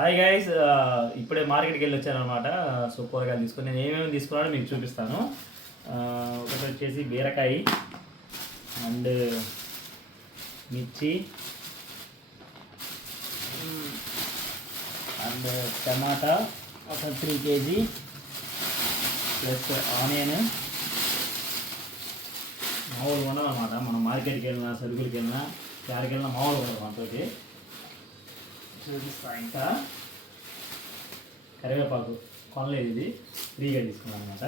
Hi guys, ఇప్పుడే మార్కెట్కి వెళ్ళి వచ్చాను అనమాట. సో కూరగాయలు తీసుకొని నేను ఏమేమి తీసుకున్నానో మీకు చూపిస్తాను. ఒకటి వచ్చేసి బీరకాయ అండ్ మిర్చి అండ్ టమాటా ఒక 3 kg ప్లస్ ఆనియన్. మామూలుగా ఉండదన్నమాట. మనం మార్కెట్కి వెళ్ళినా సరుకులకి వెళ్ళినా ఎక్కడికి వెళ్ళినా మామూలుగా ఉండదు మనతోటి. చూపిస్తా. ఇంకా కరివేపాకు కొనలేదు, ఇది ఫ్రీగా తీసుకున్నాను అనమాట.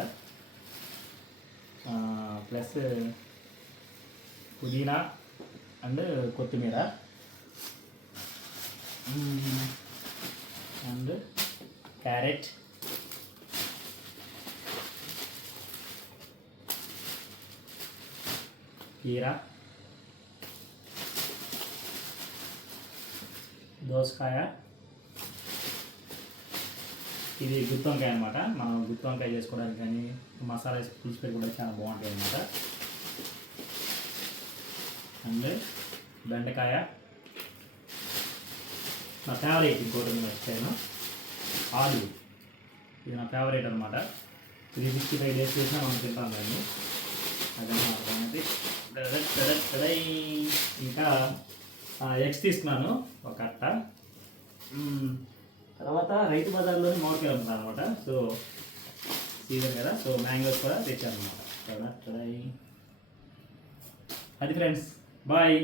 ప్లస్ పుదీనా అండ్ కొత్తిమీర అండ్ క్యారెట్, కీరా, దోసకాయ, ఇది గుత్తి వంకాయ అనమాట. మనం గుత్తి వంకాయ చేసుకోవడానికి కానీ మసాలా వేసి పులుసు పెట్టుకోవడానికి చాలా బాగుంటాయి అనమాట. అండ్ బెండకాయ, నా ఫేవరెట్. ఇంకోటి మర్చిపోయాను, ఆలు. ఇది నా ఫేవరెట్ అనమాట. 365 days చేసినా మనం తింటాం దాన్ని. అదన్నమాట. ఇంకా ఎగ్స్ తీసుకున్నాను ఒక అట్ట. తర్వాత రైతు బజార్లోని మామిడికాయలు అమ్ముతాను అనమాట. సో సీజన్ కదా, సో మ్యాంగోస్ కూడా తెచ్చాను అనమాట. అది ఫ్రెండ్స్, బాయ్.